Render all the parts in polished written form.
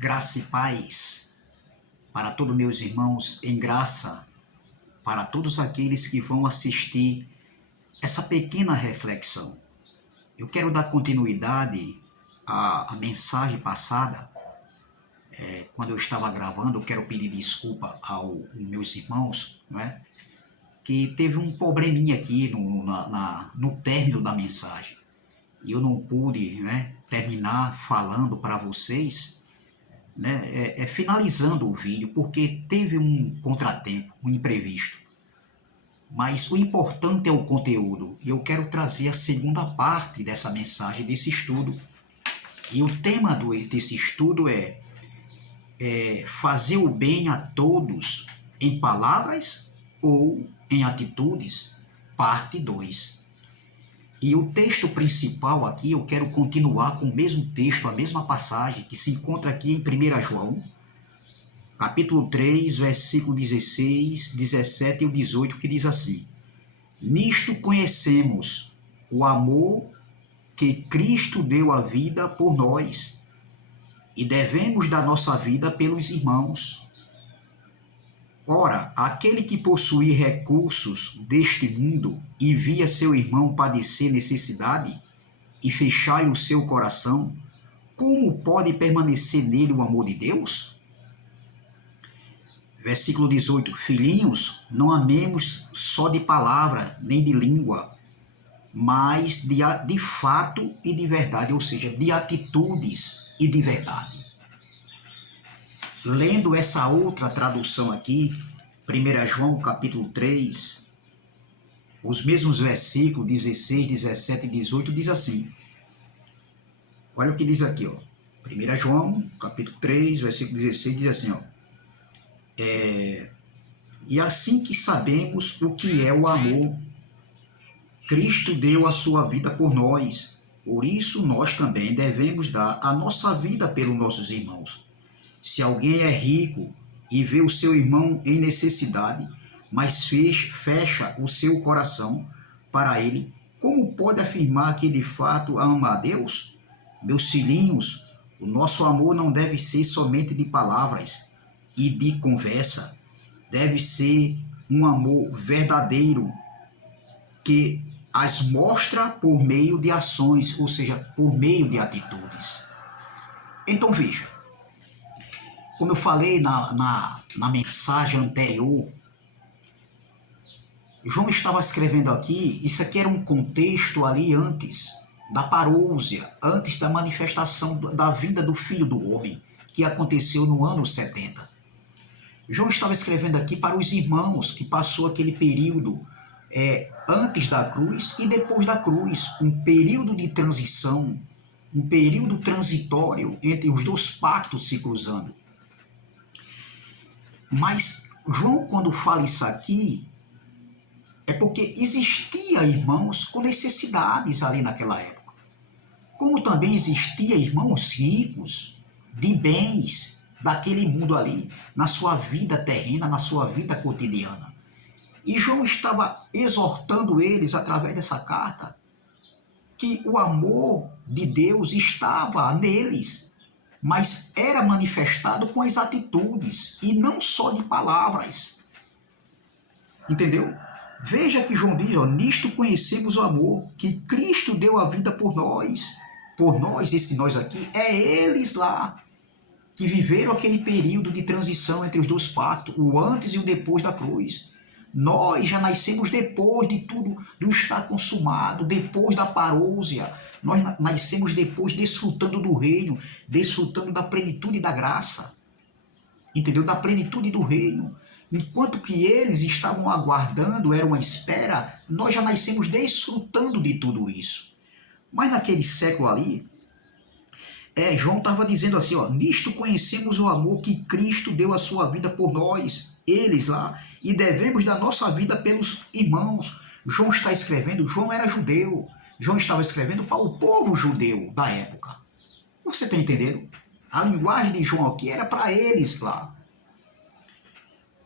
Graça e paz para todos meus irmãos em graça, para todos aqueles que vão assistir essa pequena reflexão. Eu quero dar continuidade à mensagem passada. Quando eu estava gravando, eu quero pedir desculpa aos meus irmãos, não é? Que teve um probleminha aqui no término da mensagem. E eu não pude, né, terminar falando para vocês, né, finalizando o vídeo, porque teve um contratempo, um imprevisto. Mas o importante é o conteúdo, e eu quero trazer a segunda parte dessa mensagem, desse estudo. E o tema desse estudo é fazer o bem a todos em palavras ou em atitudes, parte 2. E o texto principal aqui, eu quero continuar com o mesmo texto, a mesma passagem, que se encontra aqui em 1 João, capítulo 3, versículo 16, 17 e 18, que diz assim: Nisto conhecemos o amor que Cristo deu a vida por nós, e devemos dar nossa vida pelos irmãos. Ora, aquele que possui recursos deste mundo e via seu irmão padecer necessidade e fechar-lhe o seu coração, como pode permanecer nele o amor de Deus? Versículo 18: Filhinhos, não amemos só de palavra, nem de língua, mas de fato e de verdade, ou seja, de atitudes e de verdade. Lendo essa outra tradução aqui, 1 João capítulo 3, os mesmos versículos 16, 17 e 18 diz assim. Olha o que diz aqui, ó. 1 João capítulo 3, versículo 16 diz assim, ó. E assim que sabemos o que é o amor, Cristo deu a sua vida por nós, por isso nós também devemos dar a nossa vida pelos nossos irmãos. Se alguém é rico e vê o seu irmão em necessidade, mas fecha o seu coração para ele, como pode afirmar que de fato ama a Deus? Meus filhinhos, o nosso amor não deve ser somente de palavras e de conversa, deve ser um amor verdadeiro que as mostra por meio de ações, ou seja, por meio de atitudes. Então veja, como eu falei na mensagem anterior, João estava escrevendo aqui, isso aqui era um contexto ali antes da parousia, antes da manifestação da vinda do Filho do Homem, que aconteceu no ano 70. João estava escrevendo aqui para os irmãos que passou aquele período antes da cruz e depois da cruz, um período de transição, um período transitório entre os dois pactos se cruzando. Mas João, quando fala isso aqui, é porque existia irmãos com necessidades ali naquela época. Como também existia irmãos ricos de bens daquele mundo ali, na sua vida terrena, na sua vida cotidiana. E João estava exortando eles, através dessa carta, que o amor de Deus estava neles, mas era manifestado com as atitudes e não só de palavras. Entendeu? Veja que João diz, ó, nisto conhecemos o amor, que Cristo deu a vida por nós. Por nós, esse nós aqui, é eles lá, que viveram aquele período de transição entre os dois pactos, o antes e o depois da cruz. Nós já nascemos depois de tudo do estar consumado, depois da parousia. Nós nascemos depois desfrutando do reino, desfrutando da plenitude da graça. Entendeu? Da plenitude do reino. Enquanto que eles estavam aguardando, era uma espera, nós já nascemos desfrutando de tudo isso. Mas naquele século ali, João estava dizendo assim, ó, nisto conhecemos o amor que Cristo deu a sua vida por nós, eles lá, e devemos dar nossa vida pelos irmãos. João está escrevendo, João era judeu, João estava escrevendo para o povo judeu da época. Você está entendendo? A linguagem de João aqui era para eles lá.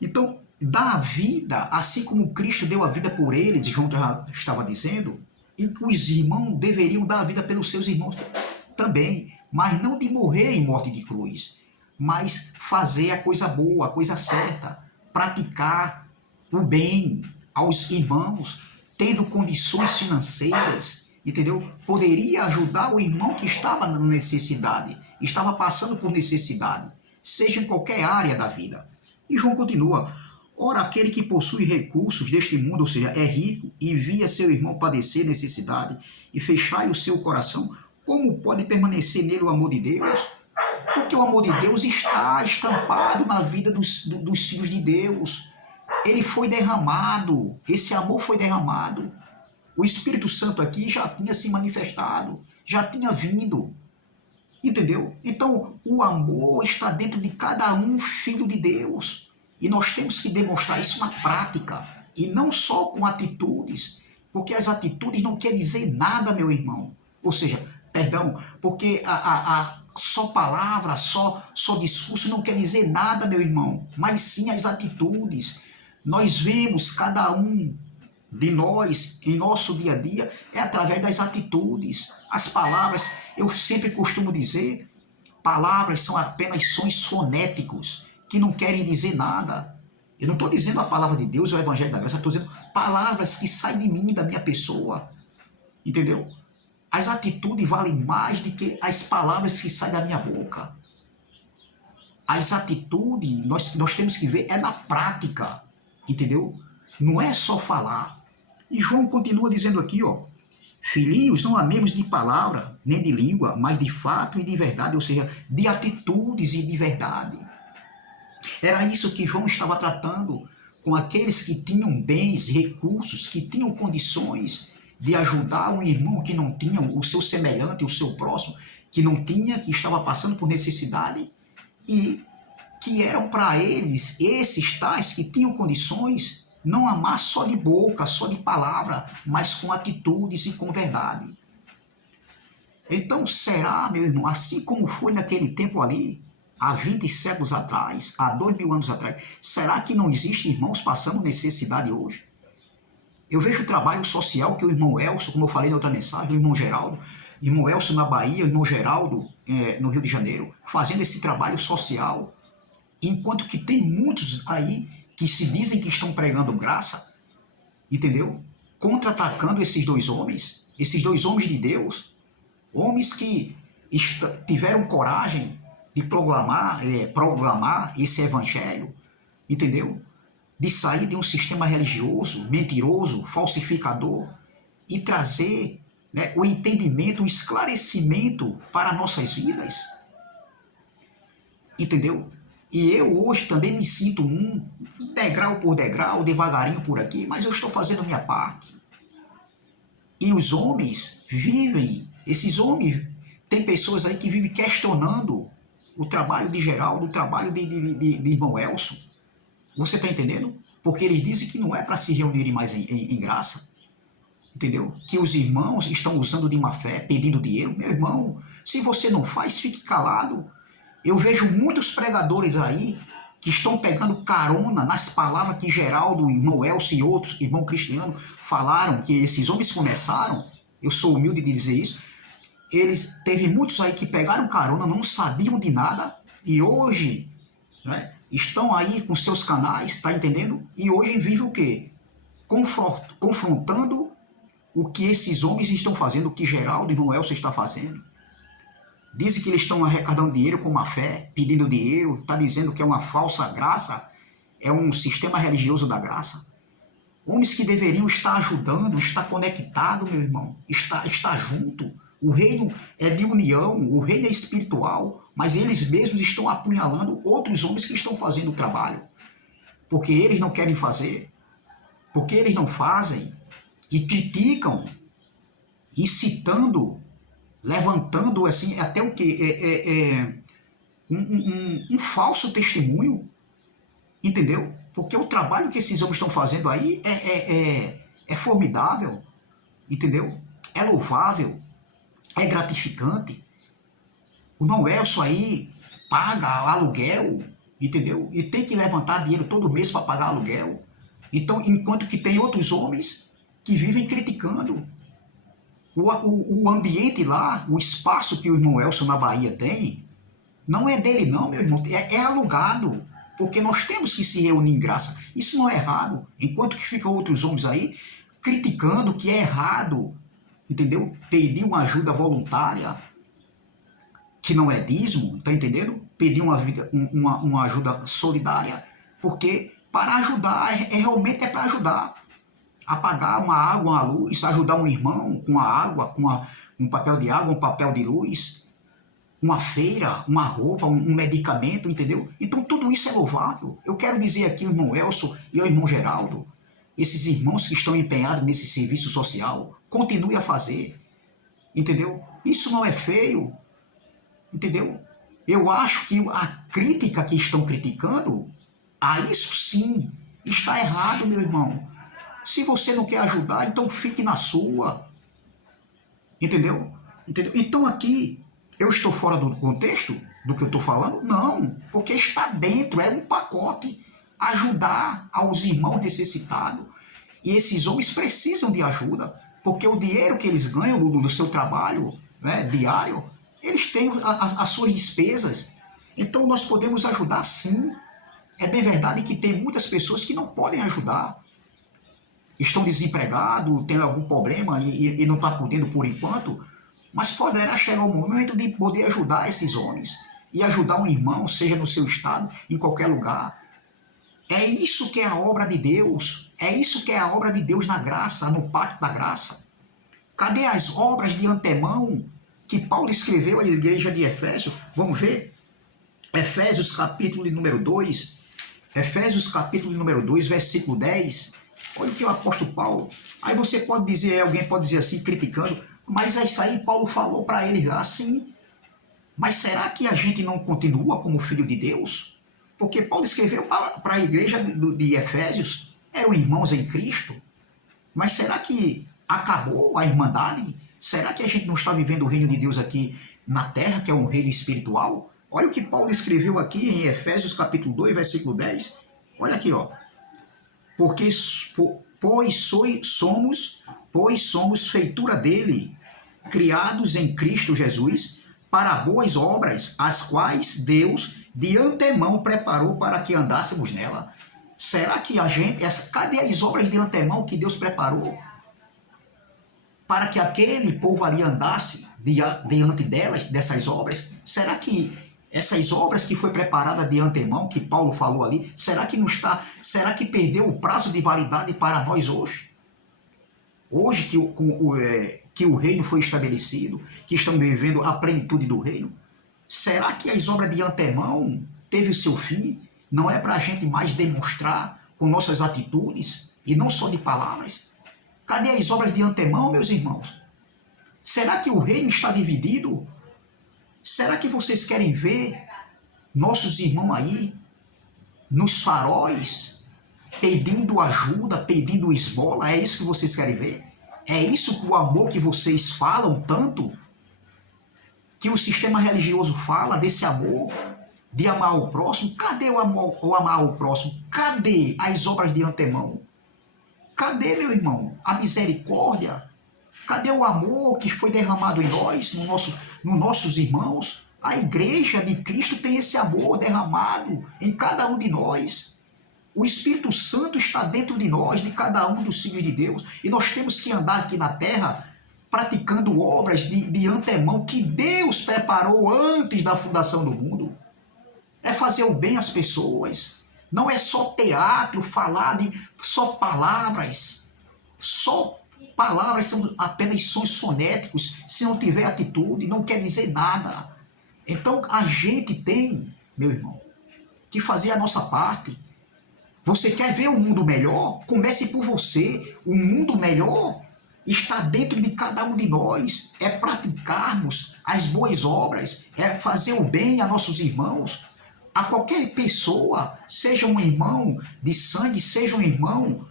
Então, dar a vida, assim como Cristo deu a vida por eles, João estava dizendo, e que os irmãos deveriam dar a vida pelos seus irmãos também, mas não de morrer em morte de cruz, mas fazer a coisa boa, a coisa certa, praticar o bem aos irmãos, tendo condições financeiras, entendeu? Poderia ajudar o irmão que estava na necessidade, estava passando por necessidade, seja em qualquer área da vida. E João continua: ora, aquele que possui recursos deste mundo, ou seja, é rico, e via seu irmão padecer necessidade, e fechai o seu coração, como pode permanecer nele o amor de Deus? Porque o amor de Deus está estampado na vida dos filhos de Deus. Ele foi derramado, esse amor foi derramado. O Espírito Santo aqui já tinha se manifestado, já tinha vindo. Entendeu? Então, o amor está dentro de cada um filho de Deus. E nós temos que demonstrar isso na prática. E não só com atitudes. Porque as atitudes não querem dizer nada, meu irmão. Ou seja, perdão, porque só palavra, só discurso não quer dizer nada, meu irmão. Mas sim as atitudes. Nós vemos cada um de nós, em nosso dia a dia, é através das atitudes. As palavras, eu sempre costumo dizer, palavras são apenas sons fonéticos, que não querem dizer nada. Eu não estou dizendo a palavra de Deus, o Evangelho da Graça, eu estou dizendo palavras que saem de mim, da minha pessoa. Entendeu? As atitudes valem mais do que as palavras que saem da minha boca. As atitudes, nós temos que ver, é na prática. Entendeu? Não é só falar. E João continua dizendo aqui, ó: filhinhos, não amemos de palavra, nem de língua, mas de fato e de verdade, ou seja, de atitudes e de verdade. Era isso que João estava tratando com aqueles que tinham bens, recursos, que tinham condições de ajudar um irmão que não tinha, o seu semelhante, o seu próximo, que não tinha, que estava passando por necessidade, e que eram para eles, esses tais que tinham condições, não amar só de boca, só de palavra, mas com atitudes e com verdade. Então será, meu irmão, assim como foi naquele tempo ali, há 20 séculos atrás, há 2000 anos atrás, será que não existem irmãos passando necessidade hoje? Eu vejo o trabalho social que o irmão Elcio, como eu falei na outra mensagem, o irmão Elcio na Bahia, o irmão Geraldo no Rio de Janeiro, fazendo esse trabalho social, enquanto que tem muitos aí que se dizem que estão pregando graça, entendeu? Contra-atacando esses dois homens de Deus, homens que tiveram coragem de proclamar esse evangelho, entendeu? De sair de um sistema religioso, mentiroso, falsificador, e trazer, né, o entendimento, o esclarecimento para nossas vidas. Entendeu? E eu hoje também me sinto degrau por degrau, devagarinho por aqui, mas eu estou fazendo a minha parte. E os homens vivem, esses homens, tem pessoas aí que vivem questionando o trabalho de Geraldo, o trabalho de irmão Elcio. Você está entendendo? Porque eles dizem que não é para se reunirem mais em graça. Entendeu? Que os irmãos estão usando de má fé, pedindo dinheiro. Meu irmão, se você não faz, fique calado. Eu vejo muitos pregadores aí que estão pegando carona nas palavras que Geraldo, irmão Elcio e outros, irmão Cristiano, falaram, que esses homens começaram. Eu sou humilde de dizer isso. Teve muitos aí que pegaram carona, não sabiam de nada, e hoje, né, estão aí com seus canais, tá entendendo? E hoje vivem o quê? Confrontando o que esses homens estão fazendo, o que Geraldo e irmão Elcio está fazendo. Dizem que eles estão arrecadando dinheiro com má fé, pedindo dinheiro, está dizendo que é uma falsa graça, é um sistema religioso da graça. Homens que deveriam estar ajudando, estar conectado, meu irmão, estar junto. O reino é de união, o reino é espiritual, mas eles mesmos estão apunhalando outros homens que estão fazendo o trabalho. Porque eles não querem fazer, porque eles não fazem, e criticam, incitando, levantando assim, até o quê? Um falso testemunho, entendeu? Porque o trabalho que esses homens estão fazendo aí é formidável, entendeu? É louvável, é gratificante. O não Elcio aí paga aluguel, entendeu? E tem que levantar dinheiro todo mês para pagar aluguel. Então, enquanto que tem outros homens que vivem criticando o ambiente lá, o espaço que o irmão Elcio na Bahia tem, Não é dele não, meu irmão, é alugado. Porque nós temos que se reunir em graça. Isso não é errado. Enquanto que ficam outros homens aí criticando que é errado, entendeu? Pedir uma ajuda voluntária, que não é dízimo, tá entendendo? Pedir uma ajuda solidária, porque para ajudar, realmente é para ajudar. A pagar uma água, uma luz, ajudar um irmão com a água, um papel de água, um papel de luz, uma feira, uma roupa, um medicamento, entendeu? Então tudo isso é louvável. Eu quero dizer aqui ao irmão Elcio e ao irmão Geraldo, esses irmãos que estão empenhados nesse serviço social, continue a fazer, entendeu? Isso não é feio, entendeu? Eu acho que a crítica que estão criticando, a isso sim, está errado, meu irmão. Se você não quer ajudar, então fique na sua, entendeu? Entendeu? Então aqui, eu estou fora do contexto do que eu estou falando? Não, porque está dentro, é um pacote. Ajudar aos irmãos necessitados. E esses homens precisam de ajuda, porque o dinheiro que eles ganham do seu trabalho, né, diário, eles têm as suas despesas. Então nós podemos ajudar sim. É bem verdade que tem muitas pessoas que não podem ajudar. Estão desempregados, têm algum problema e não estão podendo por enquanto, mas poderá chegar o momento de poder ajudar esses homens e ajudar um irmão, seja no seu estado, em qualquer lugar. É isso que é a obra de Deus. É isso que é a obra de Deus na graça, no pacto da graça. Cadê as obras de antemão que Paulo escreveu à igreja de Efésios? Vamos ver? Efésios capítulo número 2. Efésios capítulo número 2, versículo 10. Olha o que o apóstolo Paulo... Aí você pode dizer, alguém pode dizer assim, criticando, mas é isso aí Paulo falou para eles lá, sim. Mas será que a gente não continua como filho de Deus? Porque Paulo escreveu para a igreja de Efésios, eram irmãos em Cristo. Mas será que acabou a irmandade? Será que a gente não está vivendo o reino de Deus aqui na terra, que é um reino espiritual? Olha o que Paulo escreveu aqui em Efésios capítulo 2, versículo 10. Olha aqui, ó. Porque, somos feitura dele, criados em Cristo Jesus, para boas obras, as quais Deus de antemão preparou para que andássemos nela. Será que a gente... cadê as obras de antemão que Deus preparou para que aquele povo ali andasse diante delas, dessas obras? Será que essas obras que foi preparada de antemão, que Paulo falou ali, será que não está... será que perdeu o prazo de validade para nós hoje? Hoje que o reino foi estabelecido, que estamos vivendo a plenitude do reino, será que as obras de antemão teve o seu fim? Não é para a gente mais demonstrar com nossas atitudes e não só de palavras? Cadê as obras de antemão, meus irmãos? Será que o reino está dividido? Será que vocês querem ver nossos irmãos aí nos faróis pedindo ajuda, pedindo esmola? É isso que vocês querem ver? É isso que o amor que vocês falam tanto? Que o sistema religioso fala desse amor? De amar o próximo? Cadê o amar o próximo? Cadê as obras de antemão? Cadê, meu irmão, a misericórdia? Cadê o amor que foi derramado em nós, nos nossos irmãos? A igreja de Cristo tem esse amor derramado em cada um de nós. O Espírito Santo está dentro de nós, de cada um dos filhos de Deus. E nós temos que andar aqui na terra praticando obras de antemão que Deus preparou antes da fundação do mundo. É fazer o bem às pessoas. Não é só teatro, falar de só palavras. Só palavras são apenas sons fonéticos. Se não tiver atitude, não quer dizer nada. Então a gente tem, meu irmão, que fazer a nossa parte. Você quer ver um mundo melhor? Comece por você. O mundo melhor está dentro de cada um de nós. É praticarmos as boas obras, é fazer o bem a nossos irmãos. A qualquer pessoa, seja um irmão de sangue, seja um irmão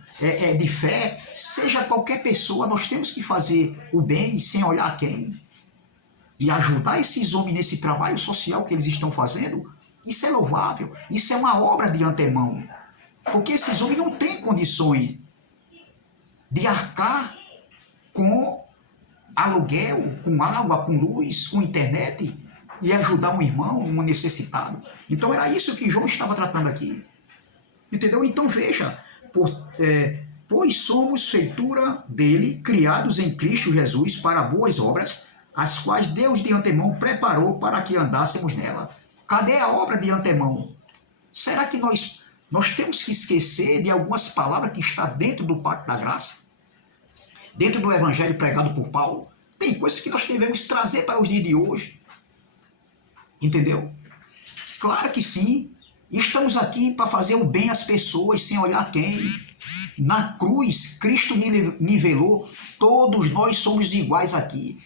de fé, seja qualquer pessoa, nós temos que fazer o bem sem olhar quem. E ajudar esses homens nesse trabalho social que eles estão fazendo, isso é louvável, isso é uma obra de antemão. Porque esses homens não têm condições de arcar com aluguel, com água, com luz, com internet. e ajudar um irmão, um necessitado. Então era isso que João estava tratando aqui. Entendeu? Então veja, pois somos feitura dele, criados em Cristo Jesus para boas obras, as quais Deus de antemão preparou para que andássemos nela. Cadê a obra de antemão? Será que nós temos que esquecer de algumas palavras que está dentro do pacto da graça? Dentro do evangelho pregado por Paulo? Tem coisas que nós devemos trazer para os dias de hoje. Entendeu? Claro que sim. Estamos aqui para fazer o bem às pessoas, sem olhar quem. Na cruz, Cristo nivelou, todos nós somos iguais aqui.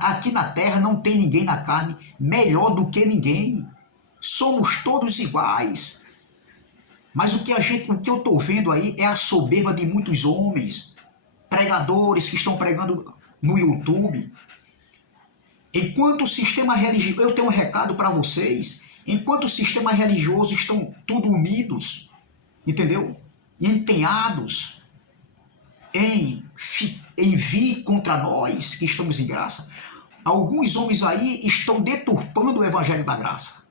Aqui na terra não tem ninguém na carne melhor do que ninguém. Somos todos iguais. Mas o que eu estou vendo aí é a soberba de muitos homens, pregadores que estão pregando no YouTube. Enquanto o sistema religioso, eu tenho um recado para vocês, enquanto o sistema religioso estão tudo unidos, entendeu? Empenhados em vir contra nós que estamos em graça, alguns homens aí estão deturpando o evangelho da graça.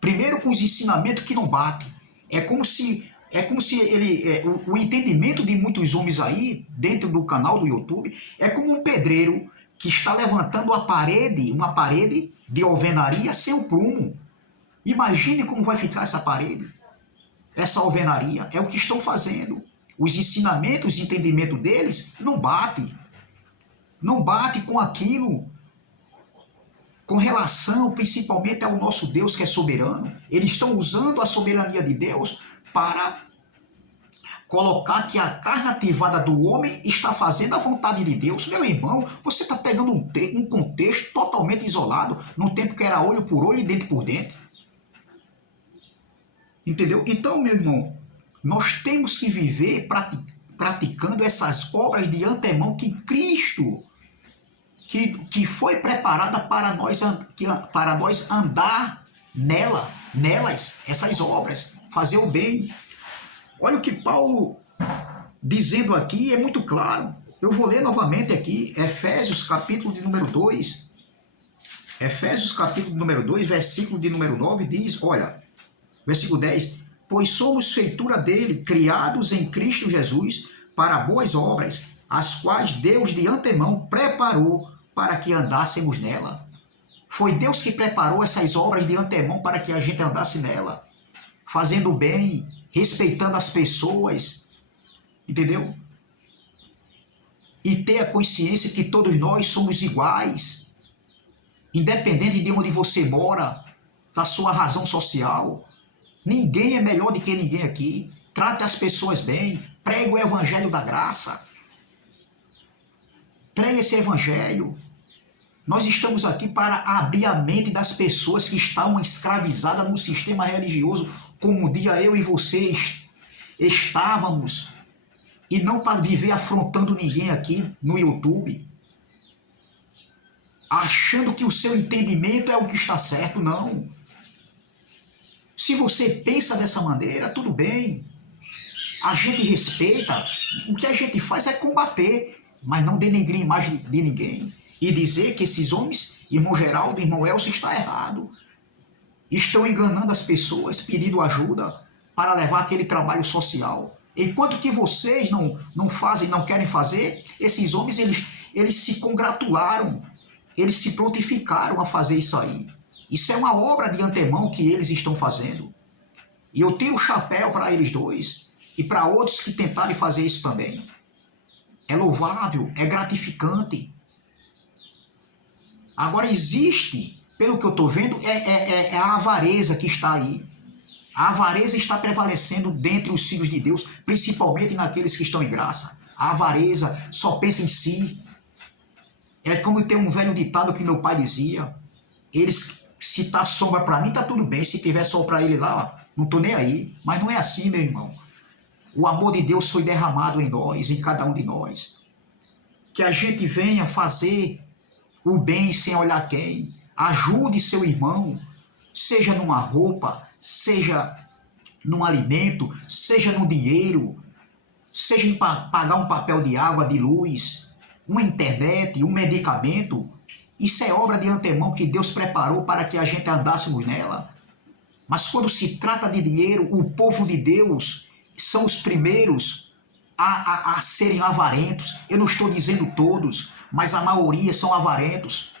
Primeiro com os ensinamentos que não batem. É como se o entendimento de muitos homens aí, dentro do canal do YouTube, é como um pedreiro que está levantando uma parede de alvenaria sem o prumo. Imagine como vai ficar essa parede, essa alvenaria. É o que estão fazendo. Os ensinamentos, o entendimento deles não bate. Não bate com aquilo, com relação principalmente ao nosso Deus que é soberano. Eles estão usando a soberania de Deus para colocar que a carne ativada do homem está fazendo a vontade de Deus. Meu irmão, você está pegando um contexto totalmente isolado, no tempo que era olho por olho e dente por dente. Entendeu? Então, meu irmão, nós temos que viver praticando essas obras de antemão que Cristo, que foi preparada para nós andar nelas, essas obras, fazer o bem. Olha o que Paulo dizendo aqui, é muito claro. Eu vou ler novamente aqui, Efésios capítulo de número 2. Efésios capítulo de número 2, versículo de número 9, diz, olha, versículo 10, pois somos feitura dele, criados em Cristo Jesus, para boas obras, as quais Deus de antemão preparou para que andássemos nela. Foi Deus que preparou essas obras de antemão para que a gente andasse nela, fazendo o bem, respeitando as pessoas, entendeu? E ter a consciência que todos nós somos iguais, independente de onde você mora, da sua razão social. Ninguém é melhor do que ninguém aqui. Trate as pessoas bem, pregue o evangelho da graça. Pregue esse evangelho. Nós estamos aqui para abrir a mente das pessoas que estão escravizadas no sistema religioso, como um dia eu e vocês estávamos, e não para viver afrontando ninguém aqui no YouTube, achando que o seu entendimento é o que está certo. Não. Se você pensa dessa maneira, tudo bem. A gente respeita. O que a gente faz é combater, mas não denegrir a imagem de ninguém. E dizer que esses homens, irmão Geraldo, irmão Elcio, está errado. Estão enganando as pessoas, pedindo ajuda para levar aquele trabalho social. Enquanto que vocês não fazem, não querem fazer, esses homens, eles se congratularam, eles se prontificaram a fazer isso aí. Isso é uma obra de antemão que eles estão fazendo. E eu tiro o chapéu para eles dois e para outros que tentarem fazer isso também. É louvável, é gratificante. Agora existe, pelo que eu estou vendo, é a avareza que está aí. A avareza está prevalecendo dentre os filhos de Deus, principalmente naqueles que estão em graça. A avareza só pensa em si. É como tem um velho ditado que meu pai dizia, se tá sombra para mim, tá tudo bem, se tiver sol para ele lá, não tô nem aí. Mas não é assim, meu irmão. O amor de Deus foi derramado em nós, em cada um de nós. Que a gente venha fazer o bem sem olhar quem. Ajude seu irmão, seja numa roupa, seja num alimento, seja no dinheiro, seja em pagar um papel de água, de luz, uma internet, um medicamento. Isso é obra de antemão que Deus preparou para que a gente andássemos nela. Mas quando se trata de dinheiro, o povo de Deus são os primeiros a serem avarentos. Eu não estou dizendo todos, mas a maioria são avarentos.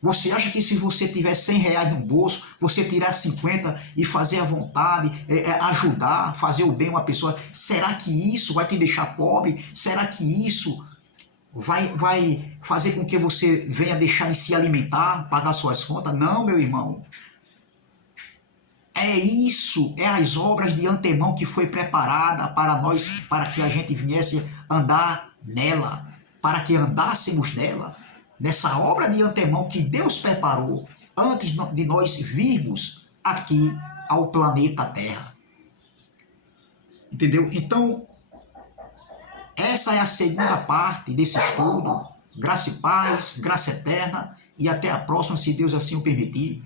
Você acha que se você tiver 100 reais no bolso, você tirar 50 e fazer à vontade, ajudar, fazer o bem a uma pessoa, será que isso vai te deixar pobre? Será que isso vai fazer com que você venha deixar de se alimentar, pagar suas contas? Não, meu irmão. É isso, é as obras de antemão que foi preparada para nós, para que a gente viesse andar nela, para que andássemos nela. Nessa obra de antemão que Deus preparou antes de nós virmos aqui ao planeta Terra. Entendeu? Então, essa é a segunda parte desse estudo. Graça e paz, graça eterna, e até a próxima, se Deus assim o permitir.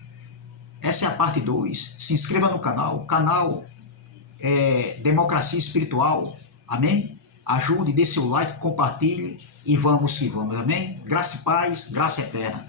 Essa é a parte 2. Se inscreva no canal. O canal é Democracia Espiritual. Amém? Ajude, dê seu like, compartilhe e vamos que vamos. Amém? Graça e paz, graça eterna.